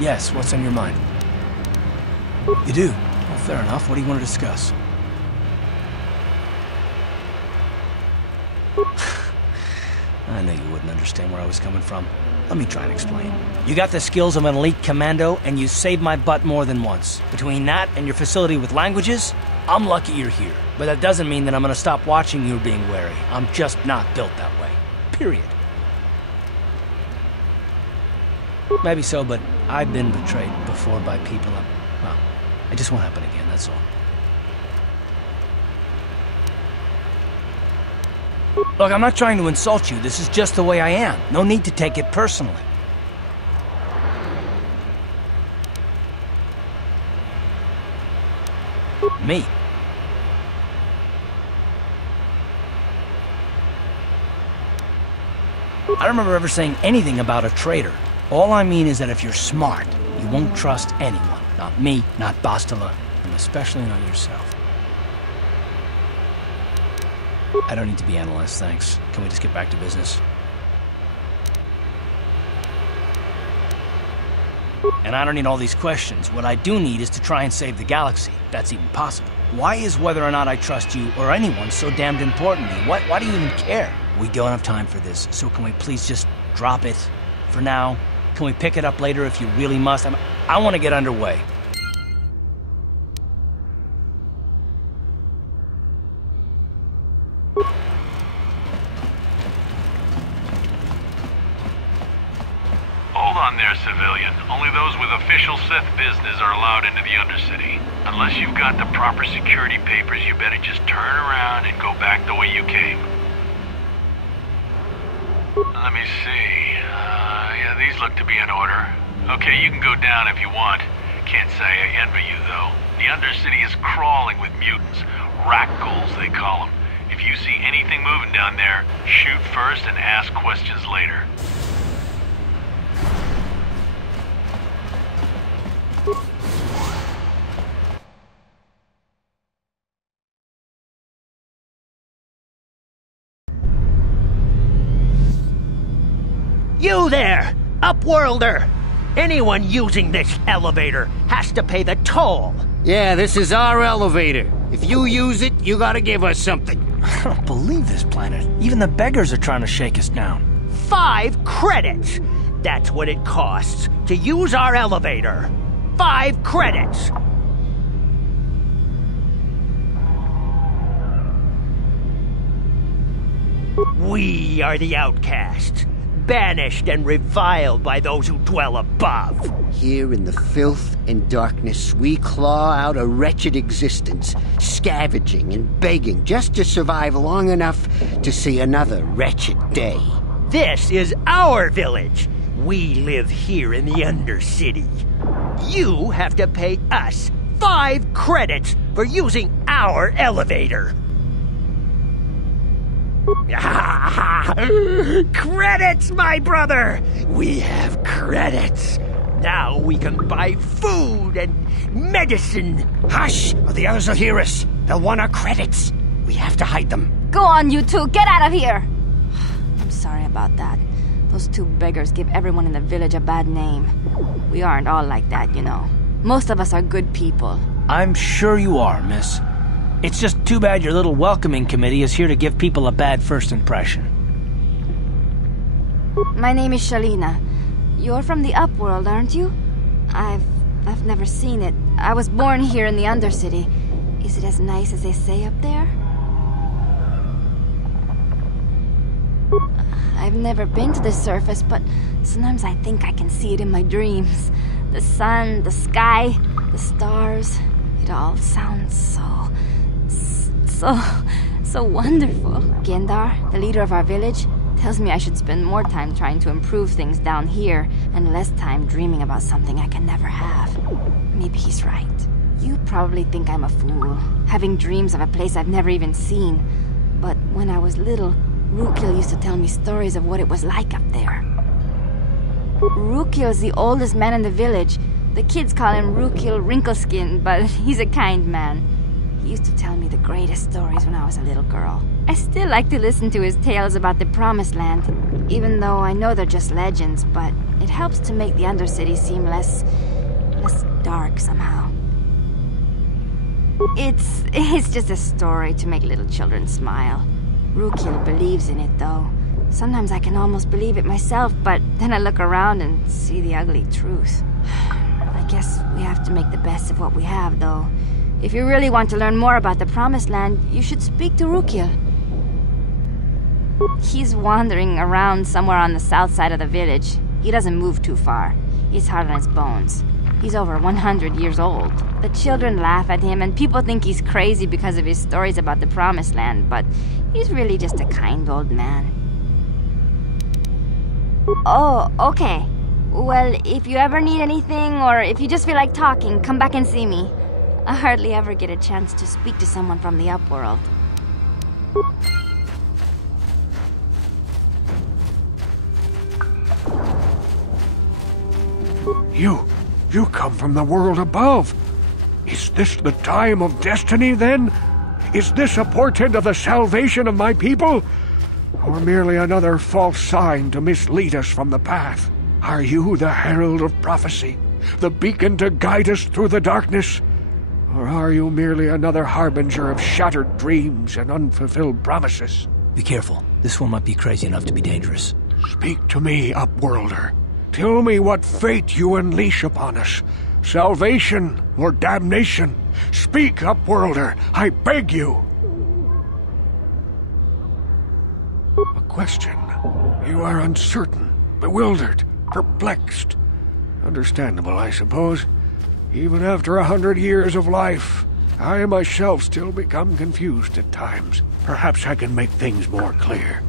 Yes, what's on your mind? You do? Well, fair enough. What do you want to discuss? I knew you wouldn't understand where I was coming from. Let me try and explain. You got the skills of an elite commando, and you saved my butt more than once. Between that and your facility with languages, I'm lucky you're here. But that doesn't mean that I'm gonna stop watching you being wary. I'm just not built that way. Period. Maybe so, but I've been betrayed before by people. Well, it just won't happen again, that's all. Look, I'm not trying to insult you. This is just the way I am. No need to take it personally. Me. I don't remember ever saying anything about a traitor. All I mean is that if you're smart, you won't trust anyone. Not me, not Bastila, and especially not yourself. I don't need to be analyzed, thanks. Can we just get back to business? And I don't need all these questions. What I do need is to try and save the galaxy, if that's even possible. Why is whether or not I trust you or anyone so damned important to you? Why do you even care? We don't have time for this, so can we please just drop it for now? Can we pick it up later if you really must? I want to get underway. Hold on there, civilian. Only those with official Sith business are allowed into the Undercity. Unless you've got the proper security papers, you better just turn around and go back the way you came. Let me see. Yeah, these look to be in order. Okay, you can go down if you want. Can't say I envy you, though. The Undercity is crawling with mutants. Rakghouls, they call them. If you see anything moving down there, shoot first and ask questions later. You there, Upworlder! Anyone using this elevator has to pay the toll. Yeah, this is our elevator. If you use it, you gotta give us something. I don't believe this planet. Even the beggars are trying to shake us down. 5 credits! That's what it costs to use our elevator. 5 credits! We are the outcasts, banished and reviled by those who dwell above. Here in the filth and darkness, we claw out a wretched existence, scavenging and begging just to survive long enough to see another wretched day. This is our village. We live here in the Undercity. You have to pay us 5 credits for using our elevator. Credits, my brother! We have credits. Now we can buy food and medicine. Hush, or the others will hear us. They'll want our credits. We have to hide them. Go on, you two. Get out of here. I'm sorry about that. Those 2 beggars give everyone in the village a bad name. We aren't all like that, you know. Most of us are good people. I'm sure you are, miss. It's just too bad your little welcoming committee is here to give people a bad first impression. My name is Shalina. You're from the Upworld, aren't you? I've never seen it. I was born here in the Undercity. Is it as nice as they say up there? I've never been to the surface, but sometimes I think I can see it in my dreams. The sun, the sky, the stars. It all sounds so wonderful. Gendar, the leader of our village, tells me I should spend more time trying to improve things down here and less time dreaming about something I can never have. Maybe he's right. You probably think I'm a fool, having dreams of a place I've never even seen. But when I was little, Rakghouls used to tell me stories of what it was like up there. Rakghouls is the oldest man in the village. The kids call him Rakghoul Wrinkleskin, but he's a kind man. He used to tell me the greatest stories when I was a little girl. I still like to listen to his tales about the Promised Land, even though I know they're just legends, but it helps to make the Undercity seem less dark somehow. It's just a story to make little children smile. Rakghouls believes in it, though. Sometimes I can almost believe it myself, but then I look around and see the ugly truth. I guess we have to make the best of what we have, though. If you really want to learn more about the Promised Land, you should speak to Rakghouls. He's wandering around somewhere on the south side of the village. He doesn't move too far. He's hard on his bones. He's over 100 years old. The children laugh at him, and people think he's crazy because of his stories about the Promised Land, but he's really just a kind old man. Oh, okay. Well, if you ever need anything, or if you just feel like talking, come back and see me. I hardly ever get a chance to speak to someone from the Upworld. You come from the world above. Is this the time of destiny, then? Is this a portent of the salvation of my people? Or merely another false sign to mislead us from the path? Are you the herald of prophecy, the beacon to guide us through the darkness? Or are you merely another harbinger of shattered dreams and unfulfilled promises? Be careful. This one might be crazy enough to be dangerous. Speak to me, Upworlder. Tell me what fate you unleash upon us. Salvation or damnation? Speak, Upworlder, I beg you. A question. You are uncertain, bewildered, perplexed. Understandable, I suppose. Even after 100 years of life, I myself still become confused at times. Perhaps I can make things more clear.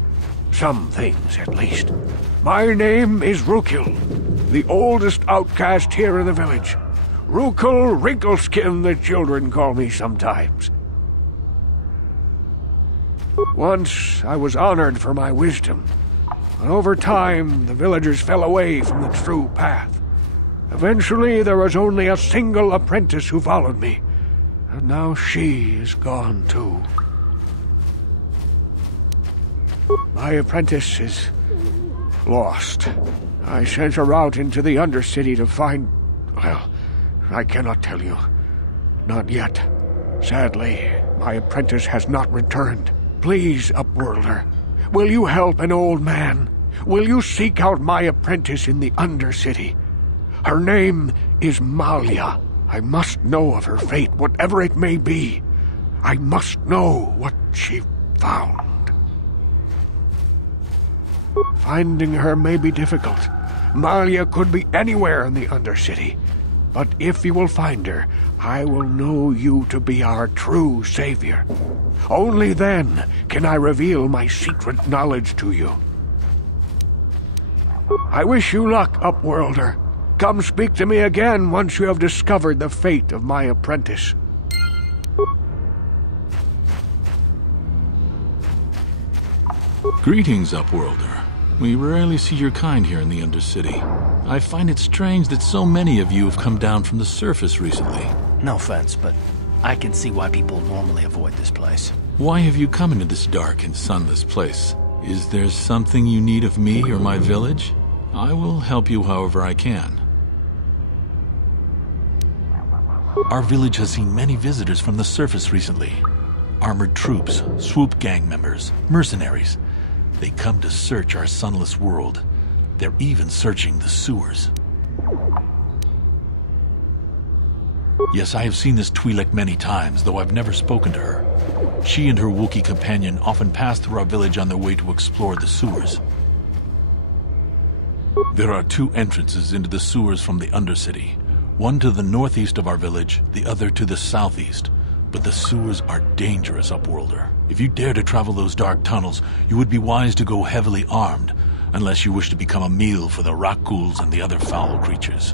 Some things, at least. My name is Rakghouls, the oldest outcast here in the village. Rakghouls Wrinkleskin, the children call me sometimes. Once I was honored for my wisdom, but over time the villagers fell away from the true path. Eventually there was only a single apprentice who followed me, and now she is gone too. My apprentice is lost. I sent her out into the Undercity to find... well, I cannot tell you. Not yet. Sadly, my apprentice has not returned. Please, Upworlder, will you help an old man? Will you seek out my apprentice in the Undercity? Her name is Malia. I must know of her fate, whatever it may be. I must know what she found. Finding her may be difficult. Malia could be anywhere in the Undercity. But if you will find her, I will know you to be our true savior. Only then can I reveal my secret knowledge to you. I wish you luck, Upworlder. Come speak to me again once you have discovered the fate of my apprentice. Greetings, Upworlder. We rarely see your kind here in the Undercity. I find it strange that so many of you have come down from the surface recently. No offense, but I can see why people normally avoid this place. Why have you come into this dark and sunless place? Is there something you need of me or my village? I will help you however I can. Our village has seen many visitors from the surface recently. Armored troops, swoop gang members, mercenaries. They come to search our sunless world. They're even searching the sewers. Yes, I have seen this Twi'lek many times, though I've never spoken to her. She and her Wookiee companion often pass through our village on their way to explore the sewers. There are two entrances into the sewers from the Undercity. One to the northeast of our village, the other to the southeast. But the sewers are dangerous, Upworlder. If you dare to travel those dark tunnels, you would be wise to go heavily armed, unless you wish to become a meal for the Rakghouls and the other foul creatures.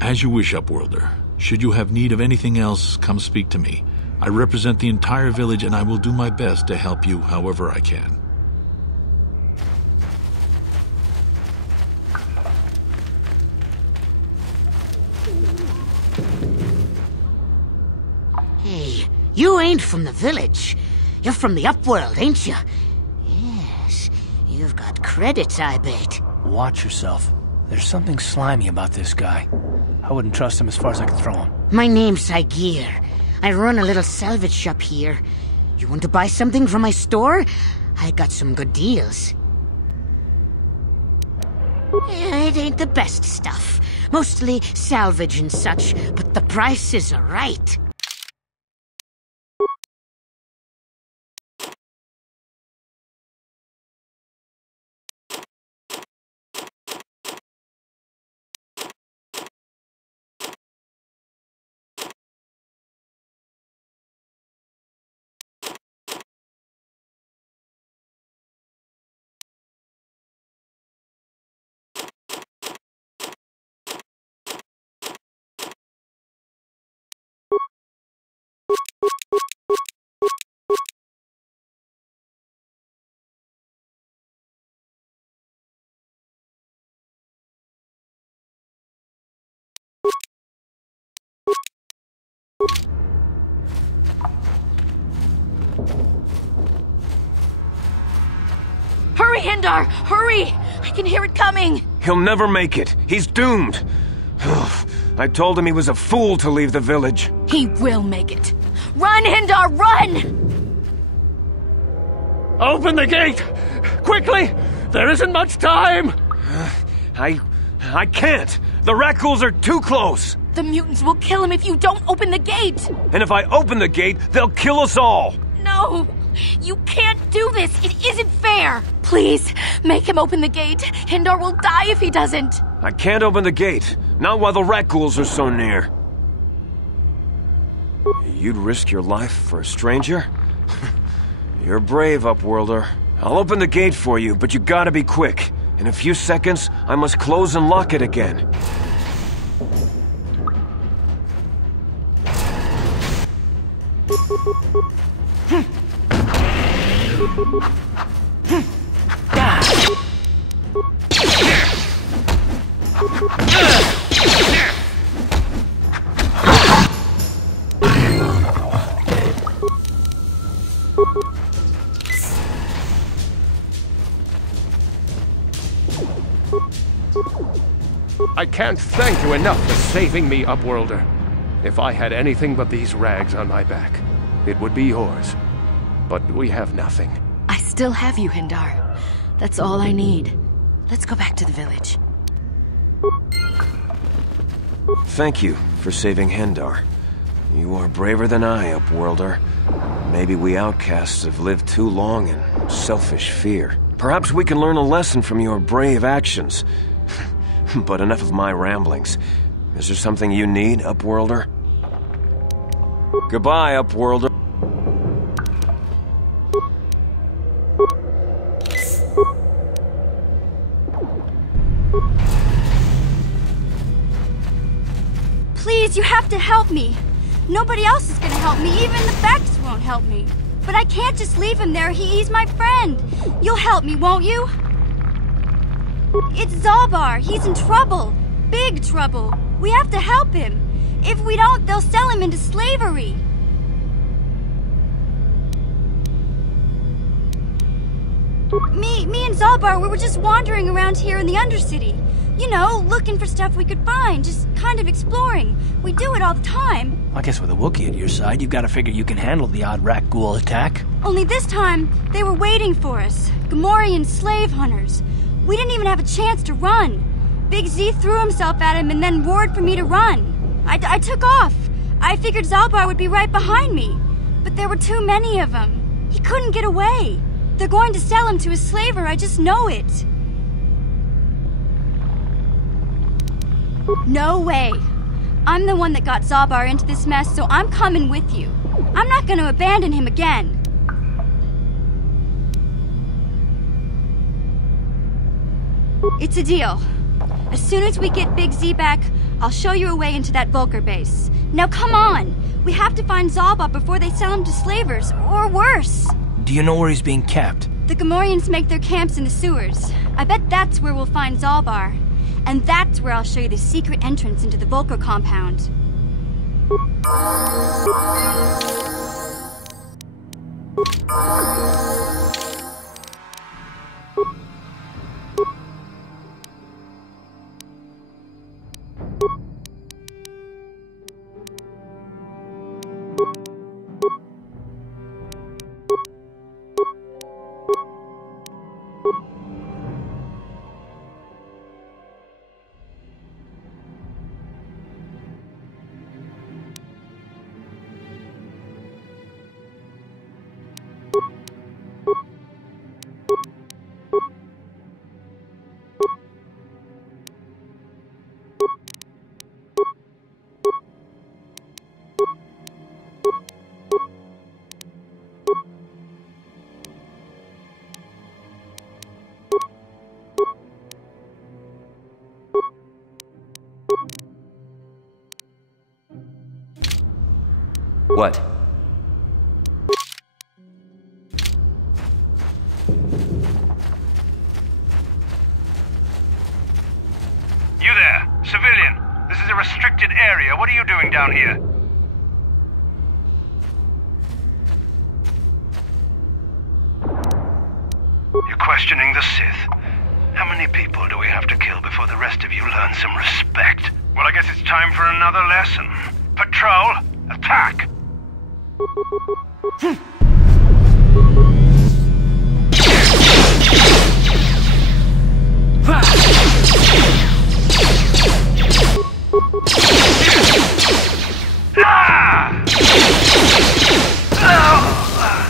As you wish, Upworlder. Should you have need of anything else, come speak to me. I represent the entire village, and I will do my best to help you however I can. Hey, You ain't from the village. You're from the upworld, ain't you? Yes, you've got credits, I bet. Watch yourself. There's something slimy about this guy. I wouldn't trust him as far as I could throw him. My name's Saigir. I run a little salvage shop here. You want to buy something from my store? I got some good deals. It ain't the best stuff. Mostly salvage and such, but the prices are right. Hurry, Hindar! Hurry! I can hear it coming! He'll never make it. He's doomed. I told him he was a fool to leave the village. He will make it. Run, Hindar, run! Open the gate! Quickly! There isn't much time! I can't. The Rakghouls are too close. The mutants will kill him if you don't open the gate! And if I open the gate, they'll kill us all. No! You can't do this! It isn't fair! Please, make him open the gate. Hindar will die if he doesn't. I can't open the gate. Not while the Rakghouls are so near. You'd risk your life for a stranger? You're brave, Upworlder. I'll open the gate for you, but you gotta be quick. In a few seconds, I must close and lock it again. I can't thank you enough for saving me, Upworlder. If I had anything but these rags on my back, it would be yours. But we have nothing. I still have you, Hindar. That's all I need. Let's go back to the village. Thank you for saving Hindar. You are braver than I, Upworlder. Maybe we outcasts have lived too long in selfish fear. Perhaps we can learn a lesson from your brave actions. But enough of my ramblings. Is there something you need, Upworlder? Goodbye, Upworlder. Please, you have to help me. Nobody else is gonna help me. Even the facts won't help me. But I can't just leave him there. He's my friend. You'll help me, won't you? It's Zalbar. He's in trouble. Big trouble. We have to help him. If we don't, they'll sell him into slavery. Me and Zalbar, we were just wandering around here in the Undercity. You know, looking for stuff we could find, just kind of exploring. We do it all the time. I guess with a Wookiee at your side, you've got to figure you can handle the odd Rakghoul attack. Only this time, they were waiting for us. Gamorrean slave hunters. We didn't even have a chance to run. Big Z threw himself at him and then roared for me to run. I took off. I figured Zalbar would be right behind me. But there were too many of them. He couldn't get away. They're going to sell him to a slaver, I just know it. No way. I'm the one that got Zalbar into this mess, so I'm coming with you. I'm not going to abandon him again. It's a deal. As soon as we get Big Z back, I'll show you a way into that Vulcar base. Now come on! We have to find Zalbar before they sell him to slavers, or worse. Do you know where he's being kept? The Gamorreans make their camps in the sewers. I bet that's where we'll find Zalbar. And that's where I'll show you the secret entrance into the Vulcar compound. What? You there, civilian. This is a restricted area. What are you doing down here? You're questioning the Sith. How many people do we have to kill before the rest of you learn some respect? Well, I guess it's time for another lesson. Patrol, attack!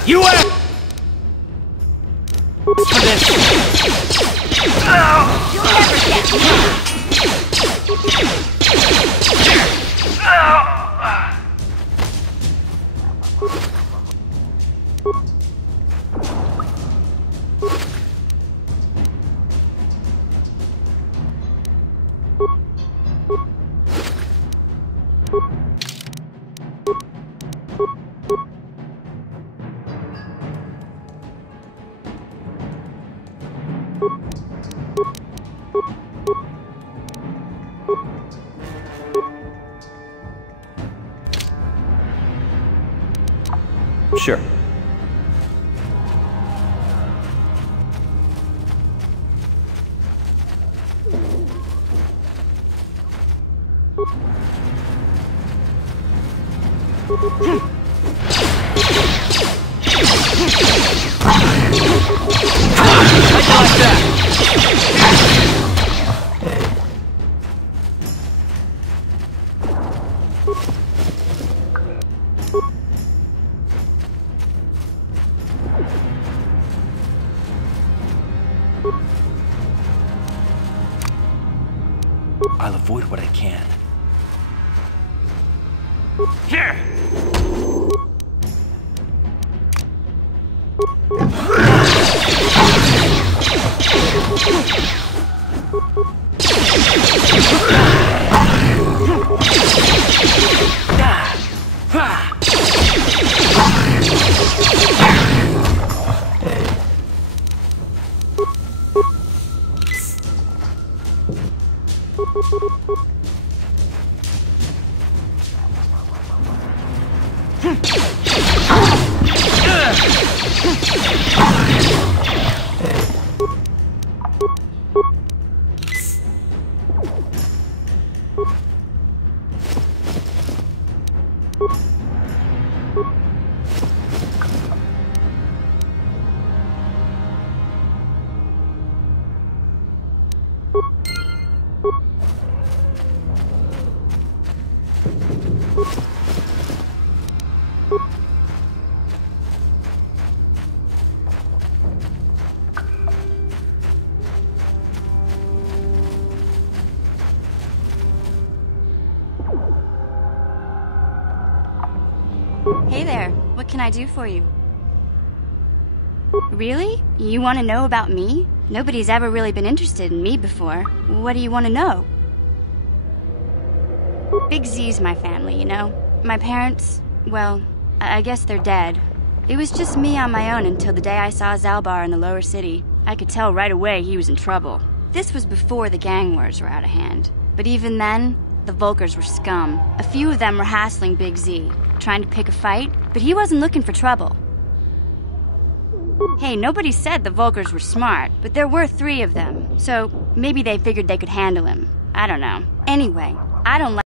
You are for this. You'll never get me. Sure. I'll avoid what I can. Here! Hey there, what can I do for you? Really? You want to know about me? Nobody's ever really been interested in me before. What do you want to know? Big Z's my family, you know? My parents, well, I guess they're dead. It was just me on my own until the day I saw Zalbar in the lower city. I could tell right away he was in trouble. This was before the gang wars were out of hand. But even then, the Vulkars were scum. A few of them were hassling Big Z, trying to pick a fight, but he wasn't looking for trouble. Hey, nobody said the Vulkars were smart, but there were 3 of them, so maybe they figured they could handle him. I don't know. Anyway, I don't like